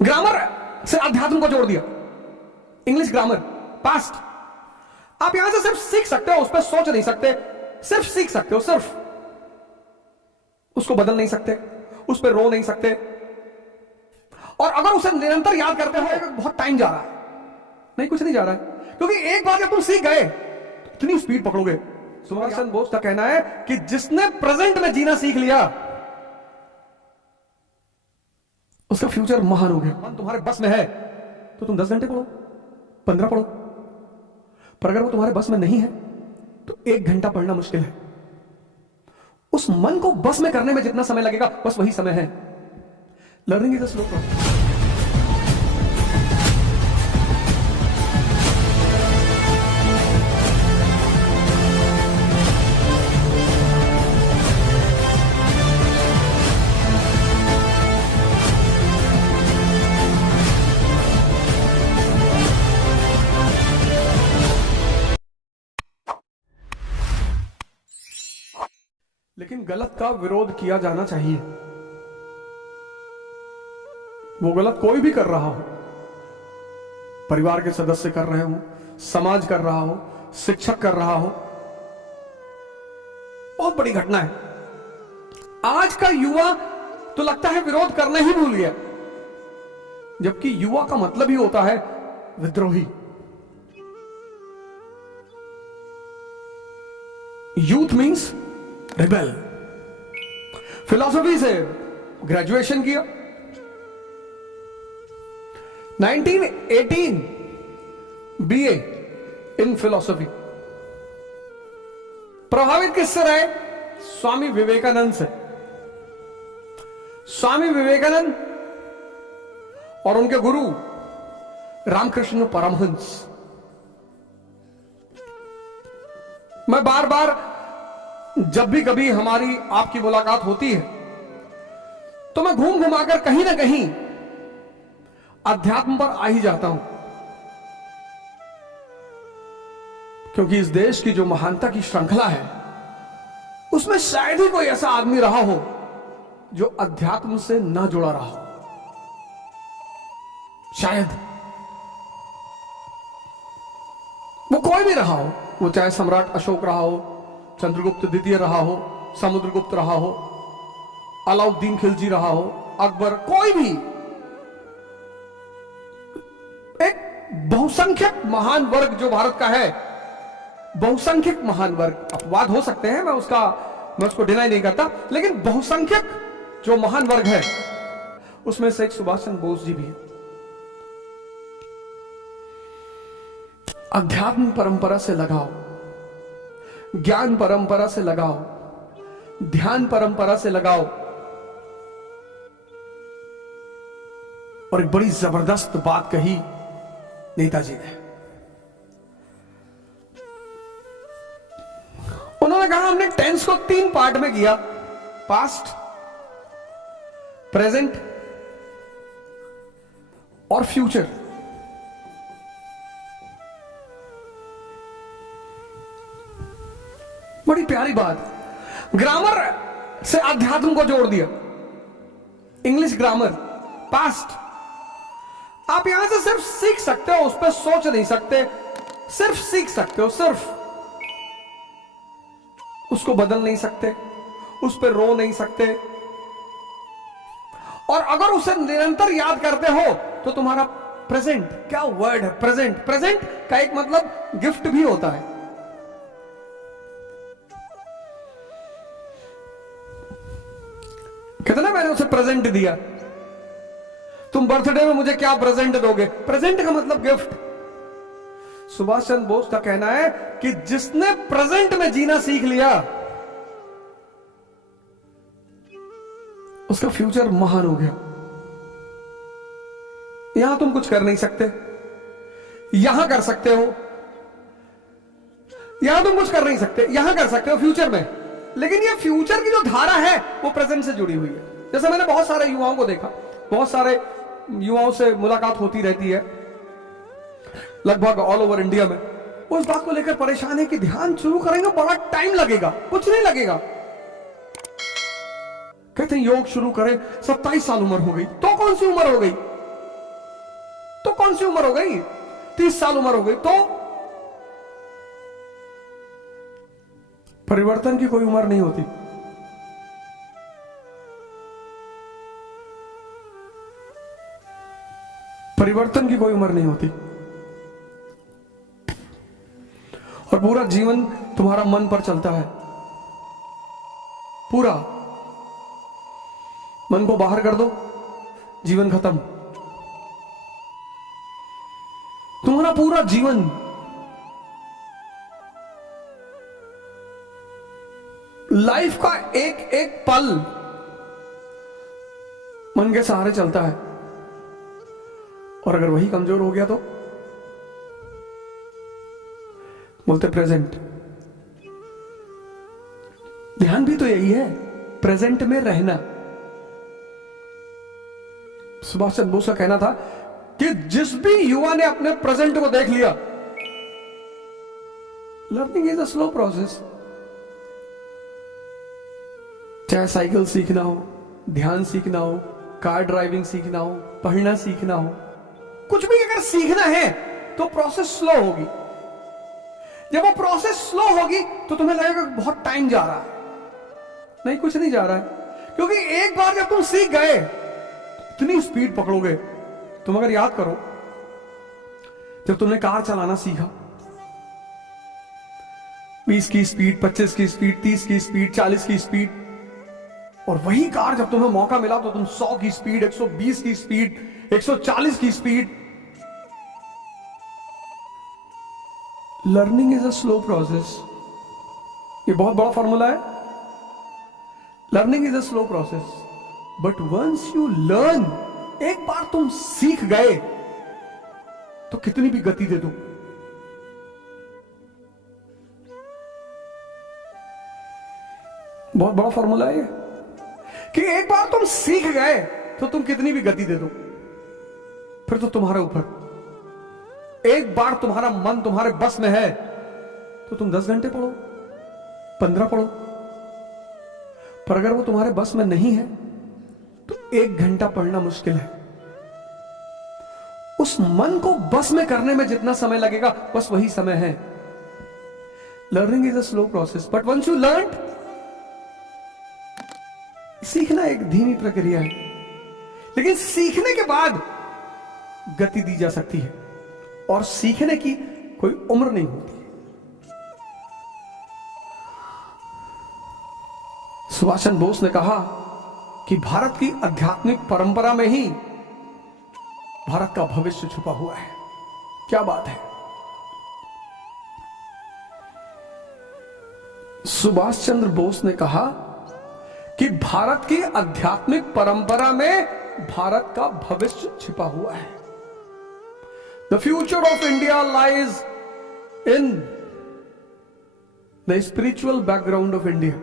Grammar से अध्यात्म को जोड़ दिया। English grammar, past. आप यहां से सिर्फ सीख सकते हो, उस पर सोच नहीं सकते, सिर्फ सीख सकते हो, सिर्फ उसको बदल नहीं सकते, उस पर रो नहीं सकते। और अगर उसे निरंतर याद करते हो, बहुत टाइम जा रहा है, नहीं कुछ नहीं जा रहा है, क्योंकि एक बार जब तुम सीख गए तो इतनी स्पीड पकड़ोगे। सुभाष चंद्र बोस का कहना है कि जिसने प्रेजेंट में जीना सीख लिया उसका फ्यूचर महान हो गया। मन तुम्हारे बस में है तो तुम 10 घंटे पढ़ो, 15 पढ़ो, पर अगर वो तुम्हारे बस में नहीं है तो 1 घंटा पढ़ना मुश्किल है। उस मन को बस में करने में जितना समय लगेगा बस वही समय है। Learning is a slow process. लेकिन गलत का विरोध किया जाना चाहिए। वो गलत कोई भी कर रहा हो, परिवार के सदस्य कर रहे हो, समाज कर रहा हो, शिक्षक कर रहा हो, बहुत बड़ी घटना है। आज का युवा तो लगता है विरोध करना ही भूल गया, जबकि युवा का मतलब ही होता है विद्रोही। Youth means rebel. फिलॉसफी से ग्रेजुएशन किया, 1918 बीए इन फिलॉसफी। प्रभावित किससे रहे? स्वामी विवेकानंद से। स्वामी विवेकानंद और उनके गुरु रामकृष्ण परमहंस। मैं बार बार जब भी कभी हमारी आपकी मुलाकात होती है तो मैं घूम घुमाकर कहीं ना कहीं अध्यात्म पर आ ही जाता हूं, क्योंकि इस देश की जो महानता की श्रृंखला है उसमें शायद ही कोई ऐसा आदमी रहा हो जो अध्यात्म से ना जुड़ा रहा हो। शायद वो कोई भी रहा हो, वो चाहे सम्राट अशोक रहा हो, चंद्रगुप्त द्वितीय रहा हो, समुद्रगुप्त रहा हो, अलाउद्दीन खिलजी रहा हो, अकबर, कोई भी। एक बहुसंख्यक महान वर्ग जो भारत का है, बहुसंख्यक महान वर्ग, अपवाद हो सकते हैं, मैं उसको डिनाई नहीं करता, लेकिन बहुसंख्यक जो महान वर्ग है उसमें से एक सुभाष चंद्र बोस जी भी है। अध्यात्म परंपरा से लगाओ, ज्ञान परंपरा से लगाओ, ध्यान परंपरा से लगाओ। और एक बड़ी जबरदस्त बात कही नेताजी ने। उन्होंने कहा हमने टेंस को 3 पार्ट में किया, पास्ट, प्रेजेंट और फ्यूचर। बड़ी प्यारी बात। ग्रामर से अध्यात्म को जोड़ दिया। English grammar, past. आप यहां से सिर्फ सीख सकते हो, उस पर सोच नहीं सकते, सिर्फ सीख सकते हो, सिर्फ उसको बदल नहीं सकते, उस पर रो नहीं सकते। और अगर उसे निरंतर याद करते हो तो तुम्हारा प्रेजेंट, क्या वर्ड है प्रेजेंट, प्रेजेंट का एक मतलब गिफ्ट भी होता है। कितना मैंने उसे प्रेजेंट दिया, तुम बर्थडे में मुझे क्या प्रेजेंट दोगे? प्रेजेंट का मतलब गिफ्ट। सुभाष चंद्र बोस का कहना है कि जिसने प्रेजेंट में जीना सीख लिया उसका फ्यूचर महान हो गया। यहां तुम कुछ कर नहीं सकते, यहां कर सकते हो, यहां तुम कुछ कर नहीं सकते, यहां कर सकते हो फ्यूचर में। लेकिन ये फ्यूचर की जो धारा है वो प्रेजेंट से जुड़ी हुई है। जैसे मैंने बहुत सारे युवाओं को देखा, बहुत सारे युवाओं से मुलाकात होती रहती है लगभग ऑल ओवर इंडिया में। वो इस बात को लेकर परेशान है कि ध्यान शुरू करेंगे बड़ा टाइम लगेगा। कुछ नहीं लगेगा। कहते हैं योग शुरू करें, 27 साल उम्र हो गई। तो कौन सी उम्र हो गई? कौन सी उम्र हो गई, 30 साल उम्र हो गई, तो परिवर्तन की कोई उम्र नहीं होती। परिवर्तन की कोई उम्र नहीं होती। और पूरा जीवन तुम्हारा मन पर चलता है। पूरा मन को बाहर कर दो, जीवन खत्म। तुम्हारा पूरा जीवन लाइफ का एक एक पल मन के सहारे चलता है। और अगर वही कमजोर हो गया तो बोलते प्रेजेंट। ध्यान भी तो यही है, प्रेजेंट में रहना। सुभाष चंद्र बोस का कहना था कि जिस भी युवा ने अपने प्रेजेंट को देख लिया, learning is a slow process. चाहे साइकिल सीखना हो, ध्यान सीखना हो, कार ड्राइविंग सीखना हो, पढ़ना सीखना हो, कुछ भी अगर सीखना है तो प्रोसेस स्लो होगी। जब वो प्रोसेस स्लो होगी तो तुम्हें लगेगा बहुत टाइम जा रहा है। नहीं, कुछ नहीं जा रहा है, क्योंकि एक बार जब तुम सीख गए इतनी स्पीड पकड़ोगे। तुम अगर याद करो, जब तुमने कार चलाना सीखा, 20 की स्पीड, 25 की स्पीड, 30 की स्पीड, 40 की स्पीड, और वही कार जब तुम्हें मौका मिला तो तुम 100 की स्पीड, 120 की स्पीड, 140 की speed. Learning is a slow process. ये बहुत बड़ा फॉर्मूला है। Learning is a slow process, but once you learn, एक बार तुम सीख गए तो कितनी भी गति दे दो, बहुत बड़ा फॉर्मूला है ये, कि एक बार तुम सीख गए तो तुम कितनी भी गति दे दो, फिर तो तुम्हारे ऊपर। एक बार तुम्हारा मन तुम्हारे बस में है तो तुम 10 घंटे पढ़ो, 15 पढ़ो। पर अगर वो तुम्हारे बस में नहीं है तो 1 घंटा पढ़ना मुश्किल है। उस मन को बस में करने में जितना समय लगेगा, बस वही समय है। Learning is a slow process, but once you learn, सीखना एक धीमी प्रक्रिया है, लेकिन सीखने के बाद गति दी जा सकती है। और सीखने की कोई उम्र नहीं होती। सुभाष चंद्र बोस ने कहा कि भारत की आध्यात्मिक परंपरा में ही भारत का भविष्य छुपा हुआ है। क्या बात है। सुभाष चंद्र बोस ने कहा कि भारत की आध्यात्मिक परंपरा में भारत का भविष्य छिपा हुआ है। The future of India lies in the spiritual background of India.